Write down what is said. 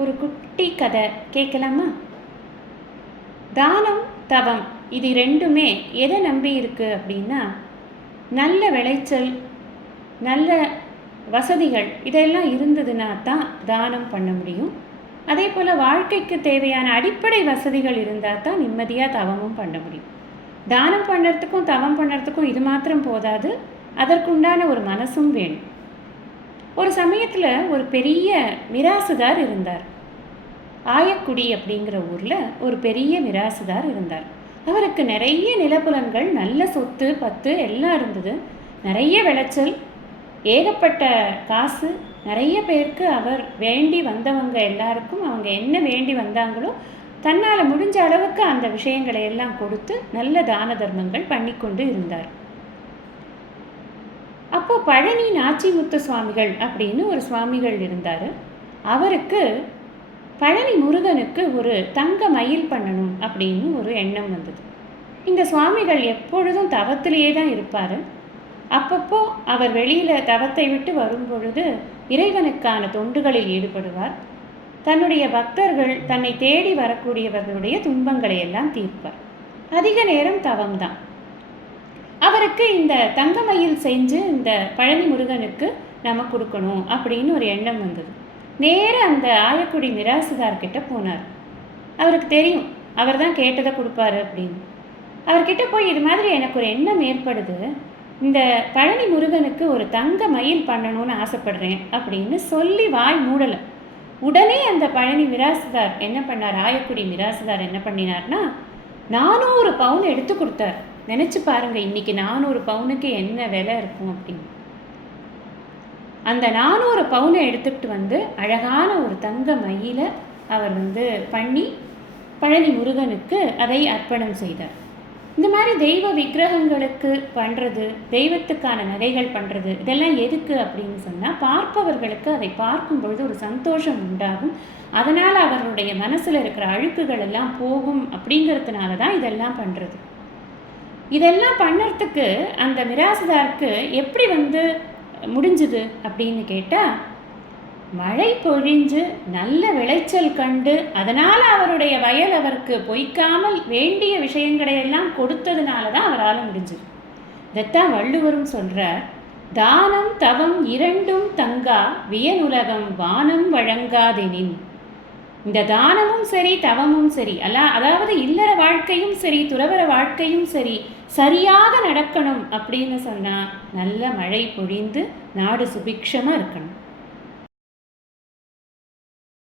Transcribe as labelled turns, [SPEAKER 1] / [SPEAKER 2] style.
[SPEAKER 1] ஒரு குட்டி கதை கேட்கலாமா? தானம் தவம் இது ரெண்டுமே எதை நம்பி இருக்கு அப்படின்னா நல்ல விளைச்சல் நல்ல வசதிகள் இதெல்லாம் இருந்ததுன்னா தான் தானம் பண்ண முடியும். அதே போல் வாழ்க்கைக்கு தேவையான அடிப்படை வசதிகள் இருந்தால் தான் நிம்மதியாக தவமும் பண்ண முடியும். தானம் பண்ணுறதுக்கும் தவம் பண்ணுறதுக்கும் இது மாத்திரம் போதாது. அதற்குண்டான ஒரு மனசும் வேணும். ஒரு சமயத்தில் ஒரு பெரிய மிராசுதார் இருந்தார். ஆயக்குடி அப்படிங்கிற ஊரில் ஒரு பெரிய மிராசுதார் இருந்தார். அவருக்கு நிறைய நிலப்புலன்கள் நல்ல சொத்து பத்து எல்லாம் இருந்தது. நிறைய விளைச்சல் ஏகப்பட்ட காசு நிறைய பேருக்கு அவர் வேண்டி வந்தவங்க எல்லாருக்கும் அவங்க என்ன வேண்டி வந்தாங்களோ தன்னால் முடிஞ்ச அளவுக்கு அந்த விஷயங்களை எல்லாம் கொடுத்து நல்ல தான தர்மங்கள் பண்ணிக்கொண்டு இருந்தார். அப்போ பழனி நாச்சிமுத்து சுவாமிகள் அப்படின்னு ஒரு சுவாமிகள் இருந்தார். அவருக்கு பழனி முருகனுக்கு ஒரு தங்க மயில் பண்ணணும் அப்படின்னு ஒரு எண்ணம் வந்தது. இந்த சுவாமிகள் எப்பொழுதும் தவத்திலேயே தான் இருப்பார். அப்பப்போ அவர் வெளியில் தவத்தை விட்டு வரும் பொழுது இறைவனுக்கான தொண்டுகளில் ஈடுபடுவார். தன்னுடைய பக்தர்கள் தன்னை தேடி வரக்கூடியவர்களுடைய துன்பங்களை எல்லாம் தீர்ப்பார். அதிக நேரம் தவம்தான். அவருக்கு இந்த தங்கமயில் செஞ்சு இந்த பழனி முருகனுக்கு நம்ம கொடுக்கணும் அப்படின்னு ஒரு எண்ணம் வந்தது. நேராக அந்த ஆயக்குடி மிராசுதார் கிட்ட போனார். அவருக்கு தெரியும் அவர் தான் கேட்டதை கொடுப்பாரு அப்படின்னு. அவர்கிட்ட போய் இது மாதிரி எனக்கு ஒரு எண்ணம் ஏற்படுது. இந்த பழனி முருகனுக்கு ஒரு தங்க மயில் பண்ணணும்னு ஆசைப்படுறேன் அப்படின்னு சொல்லி வாய் மூடலை. உடனே அந்த பழனி மிராசுதார் என்ன பண்ணார்? ஆயக்குடி மிராசுதார் என்ன பண்ணினார்னா நானூறு பவுன் எடுத்து கொடுத்தார். நினச்சி பாருங்கள் இன்னைக்கு நானூறு பவுனுக்கு என்ன விலை இருக்கும் அப்படின்னு. அந்த நானூறு பவுனை எடுத்துக்கிட்டு வந்து அழகான ஒரு தங்க மயில அவர் வந்து பண்ணி பழனி முருகனுக்கு அதை அர்ப்பணம் செய்தார். இந்த மாதிரி தெய்வ விக்கிரகங்களுக்கு பண்ணுறது தெய்வத்துக்கான நகைகள் பண்ணுறது இதெல்லாம் எதுக்கு அப்படின்னு சொன்னால் பார்ப்பவர்களுக்கு அதை பார்க்கும் பொழுது ஒரு சந்தோஷம் உண்டாகும். அதனால் அவர்களுடைய மனசில் இருக்கிற அழுக்குகள் எல்லாம் போகும் அப்படிங்கிறதுனால தான் இதெல்லாம் பண்ணுறது இதெல்லாம் பண்ணுறதுக்கு அந்த மிராசுதாருக்கு எப்படி வந்து முடிஞ்சுது அப்படின்னு கேட்டால் மழை பொழிஞ்சு நல்ல விளைச்சல் கண்டு அதனால் அவருடைய வயல் அவருக்கு பொய்க்காமல் வேண்டிய விஷயங்களை எல்லாம் கொடுத்ததுனால தான் அவரால் முடிஞ்சுது. இதைத்தான் வள்ளுவரும் சொல்கிறார் தானம் தவம் இரண்டும் தங்கா வியனுலகம் வானம் வழங்காதெனின். இந்த தானமும் சரி தவமும் சரி அல்ல அதாவது இல்லற வாழ்க்கையும் சரி துறவர வாழ்க்கையும் சரி சரியாக நடக்கணும் அப்படின்னு சொன்னால் நல்ல மழை பொழிந்து நாடு சுபிக்ஷமாக இருக்கணும்.